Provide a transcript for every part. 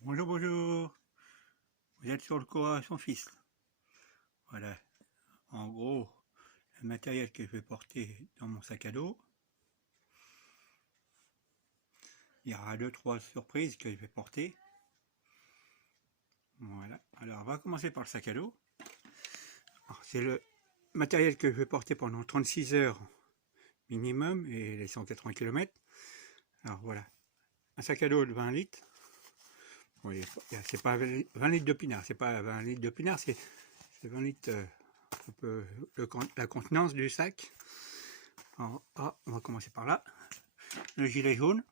Bonjour, bonjour, vous êtes sur le Cora son fils. Voilà, en gros, le matériel que je vais porter dans mon sac à dos. Il y aura 2-3 surprises que je vais porter. Voilà, alors on va commencer par le sac à dos. C'est le matériel que je vais porter pendant 36 heures minimum et les 180 km. Alors voilà, un sac à dos de 20 litres. Oui, c'est pas 20 litres de pinard, c'est pas 20 litres de pinard, c'est 20 litres la contenance du sac. Alors, on va commencer par là. Le gilet jaune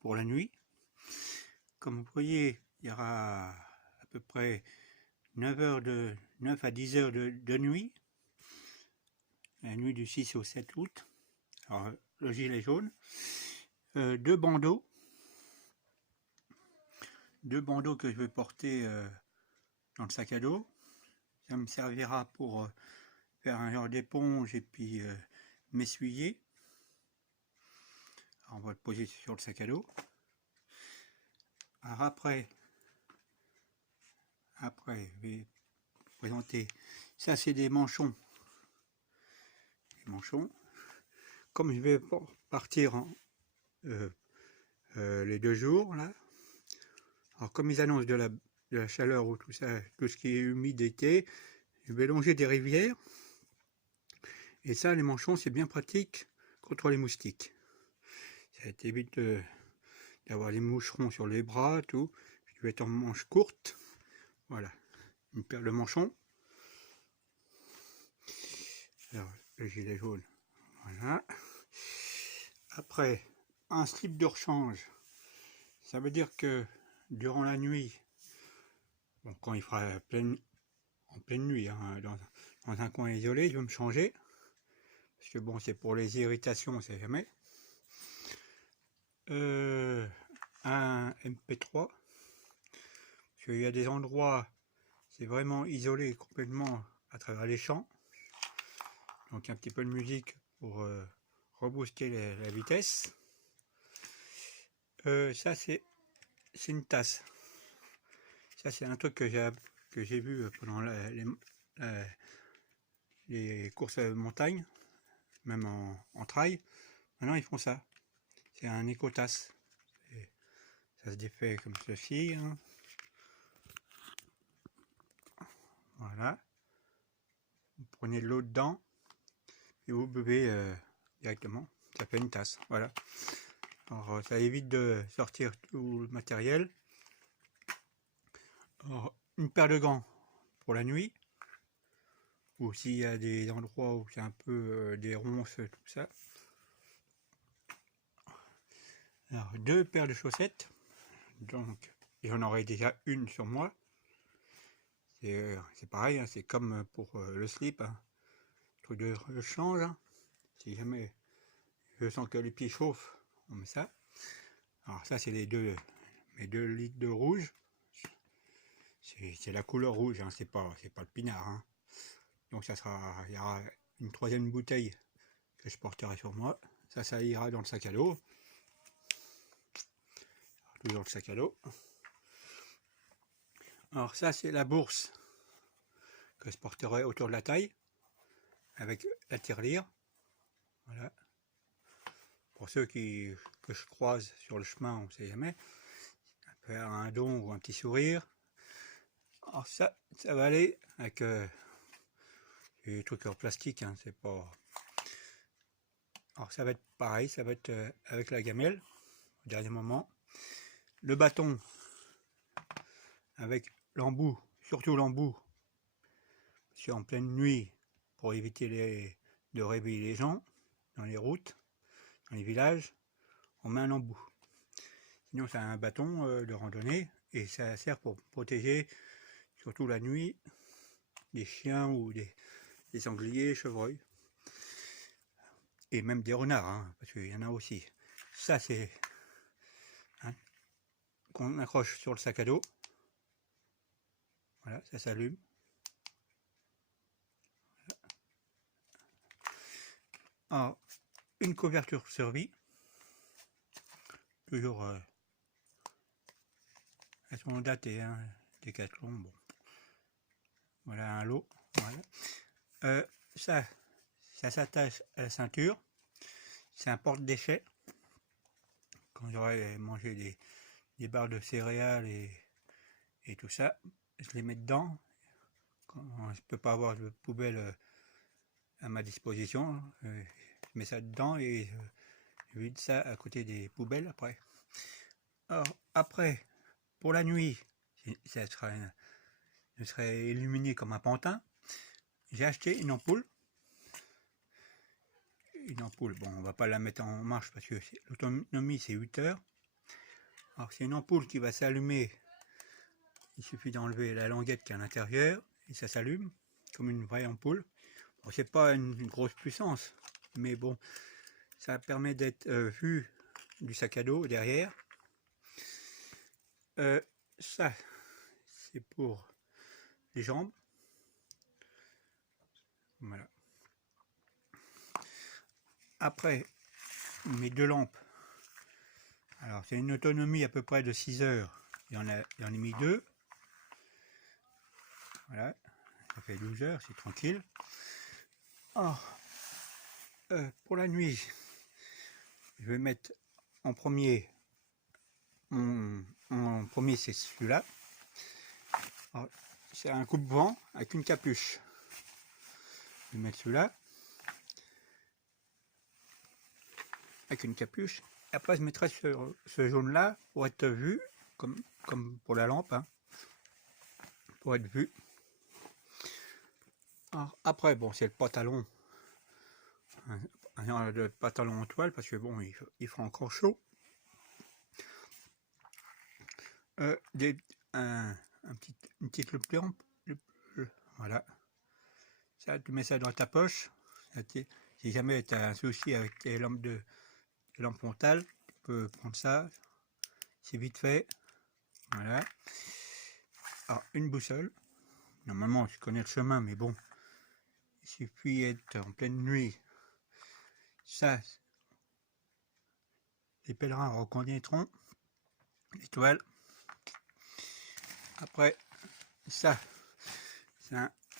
pour la nuit. Comme vous voyez, il y aura à peu près 9 à 10 heures de nuit. La nuit du 6 au 7 août. Alors, le gilet jaune. Deux bandeaux. Deux bandeaux que je vais porter dans le sac à dos. Ça me servira pour faire un genre d'éponge et puis m'essuyer. On va le poser sur le sac à dos. Alors après, je vais vous présenter. Ça, c'est des manchons. Comme je vais partir les 2 jours là, alors comme ils annoncent de la chaleur ou tout ça, tout ce qui est humidité, je vais longer des rivières, et ça, les manchons, c'est bien pratique contre les moustiques. Ça t'évite d'avoir les moucherons sur les bras, tout. Je vais être en manche courte, voilà, une paire de manchons. Alors, le gilet jaune, voilà. Après, un slip de rechange. Ça veut dire que durant la nuit, bon, quand il fera en pleine nuit, hein, dans un coin isolé, je vais me changer. Parce que bon, c'est pour les irritations, on sait jamais. Un MP3. Parce qu'il y a des endroits, c'est vraiment isolé complètement à travers les champs. Donc un petit peu de musique pour rebooster la vitesse. Ça, c'est une tasse. Ça, c'est un truc que j'ai vu pendant les courses à montagne, même en trail. Maintenant, ils font ça. C'est un écotasse. Ça se défait comme ceci. Hein. Voilà. Vous prenez de l'eau dedans et vous buvez directement. Ça fait une tasse. Voilà. Alors, ça évite de sortir tout le matériel. Alors, une paire de gants pour la nuit. Ou s'il y a des endroits où c'est un peu des ronces, tout ça. Alors, 2 paires de chaussettes. Donc, j'en aurai déjà une sur moi. C'est pareil, hein, c'est comme pour le slip. Hein. Truc de rechange. Hein. Si jamais je sens que les pieds chauffent, on met ça. Alors ça, c'est mes 2 litres de rouge. C'est la couleur rouge, hein, c'est pas le pinard. Hein. Donc il y aura une 3e bouteille que je porterai sur moi. Ça ira dans le sac à dos. Tout dans le sac à dos. Alors ça, c'est la bourse que je porterai autour de la taille avec la tirelire. Voilà. pour ceux que je croise sur le chemin, on ne sait jamais, faire un don ou un petit sourire. Alors ça va aller avec des trucs en plastique, hein, c'est pas... Alors ça va être pareil, ça va être avec la gamelle, au dernier moment. Le bâton, avec l'embout, surtout l'embout, parce qu'en pleine nuit, pour éviter de réveiller les gens, dans les routes, dans les villages, on met un embout. Sinon c'est un bâton de randonnée, et ça sert pour protéger, surtout la nuit, des chiens ou des sangliers, chevreuils. Et même des renards, hein, parce qu'il y en a aussi. Ça c'est hein, qu'on accroche sur le sac à dos. Voilà, ça s'allume. Alors, une couverture survie. Toujours, elles sont datées, hein, Décathlon, bon. Voilà un lot. Voilà. Ça s'attache à la ceinture. C'est un porte-déchets. Quand j'aurais mangé des barres de céréales et tout ça, je les mets dedans. Quand je ne peux pas avoir de poubelle à ma disposition, je mets ça dedans et je vide ça à côté des poubelles après. Alors après, pour la nuit, ça serait illuminé comme un pantin. J'ai acheté une ampoule. Bon, on va pas la mettre en marche parce que l'autonomie c'est 8 heures. Alors c'est une ampoule qui va s'allumer. Il suffit d'enlever la languette qui est à l'intérieur et ça s'allume comme une vraie ampoule. Bon, c'est pas une grosse puissance, mais bon, ça permet d'être vu du sac à dos derrière. Ça, c'est pour les jambes. Voilà. Après, mes deux lampes. Alors, c'est une autonomie à peu près de 6 heures. J'en ai mis deux. Voilà. Ça fait 12 heures, c'est tranquille. Alors, pour la nuit, je vais mettre en premier. Mon premier, c'est celui-là. C'est un coupe-vent avec une capuche. Je vais mettre celui-là. Avec une capuche. Après, je mettrai ce jaune-là pour être vu, comme pour la lampe, hein, pour être vu. Alors, après, bon, c'est le pantalon. Le pantalon en toile, parce que bon, il fera encore chaud. Une petite lampe, voilà. Ça, tu mets ça dans ta poche. Si jamais tu as un souci avec tes lampes frontales, tu peux prendre ça. C'est vite fait. Voilà. Alors, une boussole. Normalement, je connais le chemin, mais bon, il suffit d'être en pleine nuit. Ça, les pèlerins reconnaîtront l'étoile. Après, ça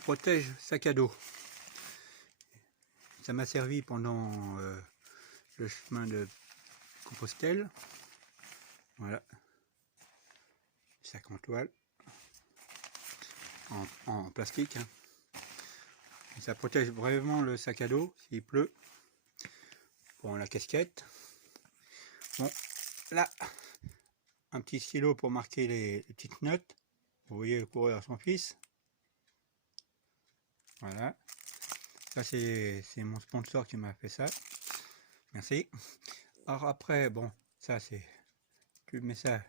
protège sac à dos. Ça m'a servi pendant le chemin de Compostelle. Voilà. Sac en toile. En plastique. Hein. Ça protège vraiment le sac à dos s'il pleut. Bon, la casquette. Bon, là, un petit stylo pour marquer les petites notes. Vous voyez le coureur à son fils. Voilà. Ça, c'est mon sponsor qui m'a fait ça. Merci. Alors après, bon, ça c'est... Tu mets ça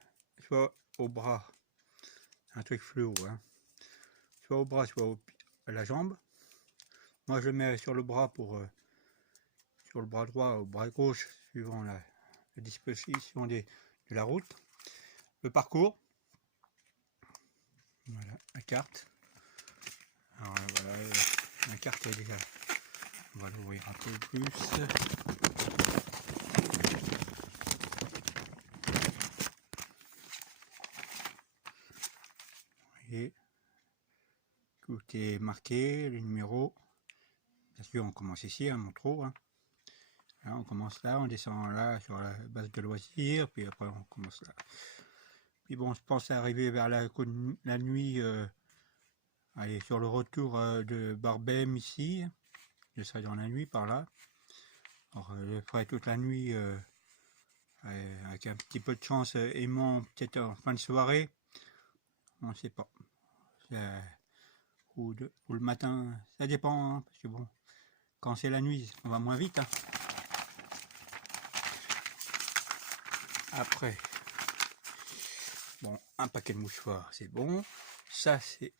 soit au bras, un truc fluo, hein. Soit au bras, soit à la jambe. Moi, je le mets sur le bras sur le bras droit, au bras gauche, suivant la disposition de la route. Le parcours. Voilà, la carte. Alors voilà, la carte est déjà... On va l'ouvrir un peu plus. Vous voyez, tout est marqué, les numéros. Bien sûr, on commence ici à Montreux. Hein. Là, on commence là, on descend là sur la base de loisirs, puis après on commence là. Puis bon, je pense arriver vers la nuit, allez, sur le retour de Barbem ici. Je serai dans la nuit par là. Alors, je ferai toute la nuit avec un petit peu de chance, aimant peut-être en fin de soirée. On ne sait pas. Ou le matin, ça dépend, hein, parce que bon, quand c'est la nuit, on va moins vite. Hein. Après, bon, un paquet de mouchoirs, c'est bon. Ça, c'est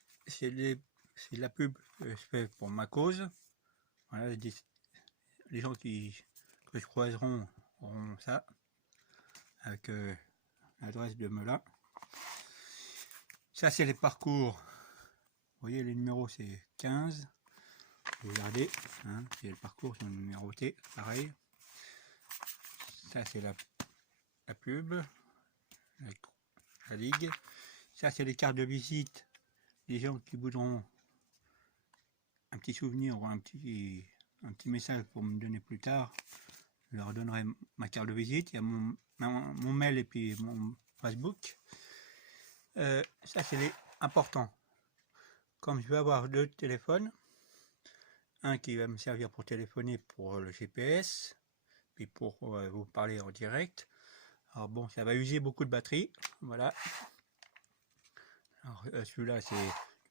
la pub que je fais pour ma cause. Voilà, les gens que je croiseront auront ça, avec l'adresse de Melun. Ça, c'est les parcours. Vous voyez, les numéros, c'est 15. Regardez, hein, c'est le parcours, sont numérotés, pareil. Ça, c'est la pub, la ligue. Ça, c'est les cartes de visite. Les gens qui voudront un petit souvenir ou un petit message pour me donner plus tard, je leur donnerai ma carte de visite. Il y a mon mail et puis mon Facebook. Ça, c'est important. Comme je vais avoir 2 téléphones, un qui va me servir pour téléphoner pour le GPS, puis pour vous parler en direct. Alors bon, ça va user beaucoup de batterie, voilà. Alors celui-là, tu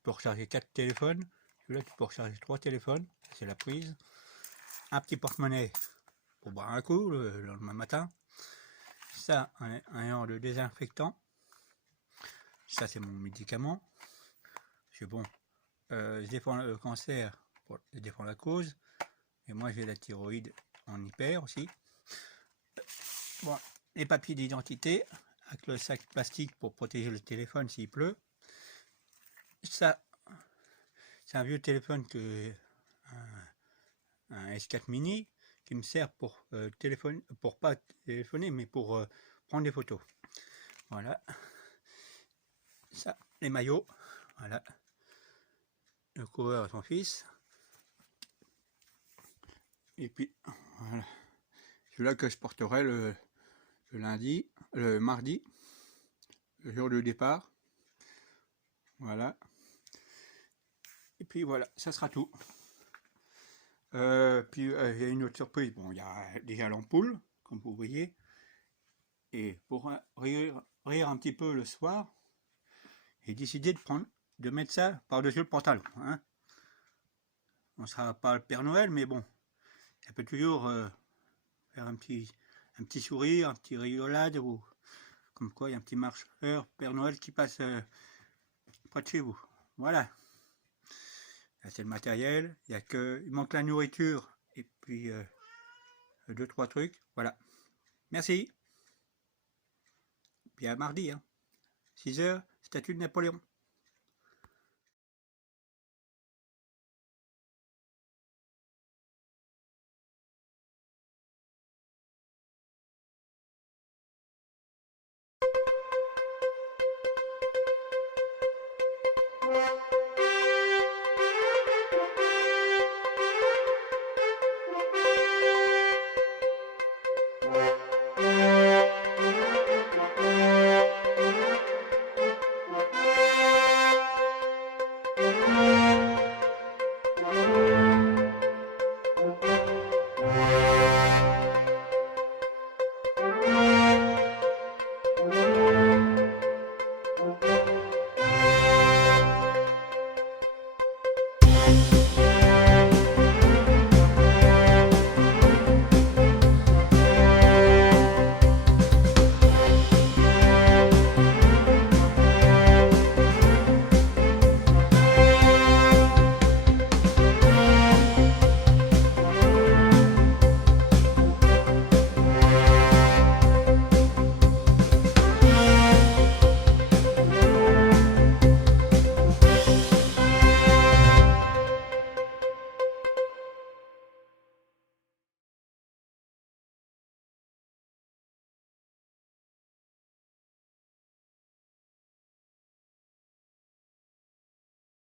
peux recharger 4 téléphones. Celui-là, tu peux recharger 3 téléphones, c'est la prise. Un petit porte-monnaie pour boire un coup le lendemain matin. Ça, un genre de désinfectant. Ça, c'est mon médicament. C'est bon. Je défends le cancer, je défends la cause. Et moi, j'ai la thyroïde en hyper aussi. Bon, les papiers d'identité, avec le sac plastique pour protéger le téléphone s'il pleut. Ça, c'est un vieux téléphone un S4 mini qui me sert pour pas téléphoner, mais pour prendre des photos. Voilà. Ça, les maillots. Voilà. Le coureur et son fils. Et puis, voilà. Celui-là que je porterai le mardi, le jour de départ. Voilà. Et puis voilà, ça sera tout. Puis il y a une autre surprise. Bon, il y a déjà l'ampoule, comme vous voyez. Et pour rire un petit peu le soir, j'ai décidé de mettre ça par-dessus le pantalon. Hein. On ne sera pas le Père Noël, mais bon, ça peut toujours faire un petit sourire, un petit rigolade, ou comme quoi il y a un petit marcheur Père Noël qui passe près de chez vous. Voilà. Là, c'est le matériel. Il manque la nourriture et puis 2-3 trucs. Voilà. Merci. Puis à mardi, hein. 6h, statue de Napoléon.